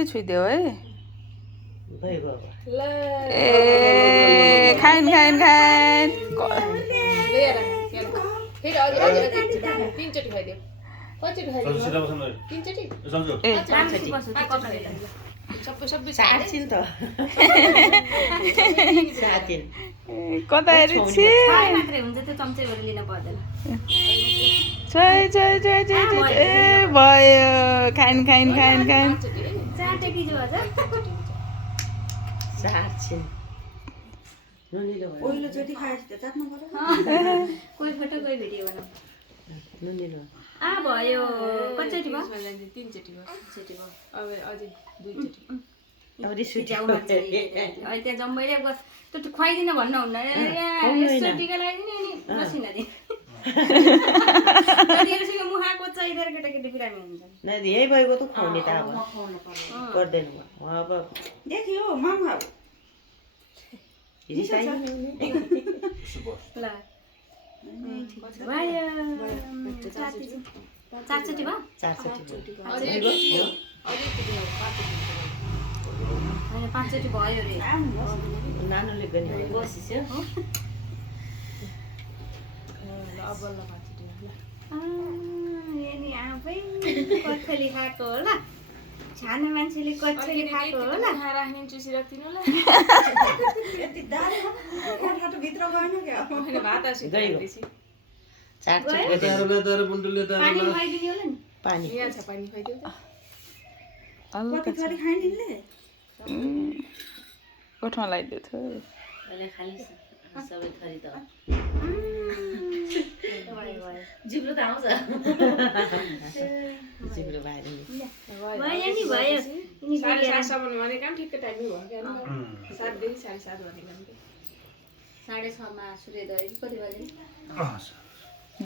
मात्रै छुइदेऊ है भइगयो ल ए खाइन खाइन खाइन लिएर फेरि अझै तीनचोटि खाइदियो कतिचोटि खाइदियो तीनचोटि ए सबै सार्छिन् त सार्छिन् कता हेरी छि मात्रै हुन्छ त्यो चम्चे गरेर लिन पर्दैन छै छै छै छै ए भयो खाइन खाइन खाइन खाइन चाटे कि जो हजुर सार्छिन् नुनिलो भयो पहिलोचोटि खाएछ त चाट्नु पर्यो कोही फोटो कोही भिडियो बनाऊ नुनिलो भयो कतिचोटि भयो तीनचोटि भयो एकचोटि भयो अब अझै दुईचोटि अब रिस उठ्यो। अहिले त्यहाँ जम्मैले त्यो खुवाइदिन भन्नुहुन्न यसो टिका लगाइदिने अनि मसिना दिने त्यतिखेरसँग मुखा कोचाइदिएर केटाकेटी बिरामी हुन्छ नै यही भइगयो त खुवाउने त अब खुवाउनु पर्यो गर्दैन अब देखियो मामा रिसाइयो ल भयो चारचोटि भयो चारचोटि अझै होइन पाँचचोटि भयो अरे नानुले गनी बसिसक्यो अब ल पाँचचोटि ल नि आफै कठली खाएको होला छानो मान्छेले कठली खाएको होला राख्ने चुसी राख्दिनु ल यति दाल ओठाटो भित्र गएन क्या होइन भात आसी गइगयो। चारचोटि पानी खुवाइदिने होला नि पानी यहाँ छ पानी खुवाइदिउ त कति थरी खाइदिने कोठमा लगाइदियो थियो सबै थरी त जिब्रो त आउँछ जिब्रो भएर नि भयो नि भयो यिनी 7:30 भने काम ठिक्क टाइममै भयो क्या 7 देखि 7:30 भनेको 6:30 मा सूर्योदय कति बजे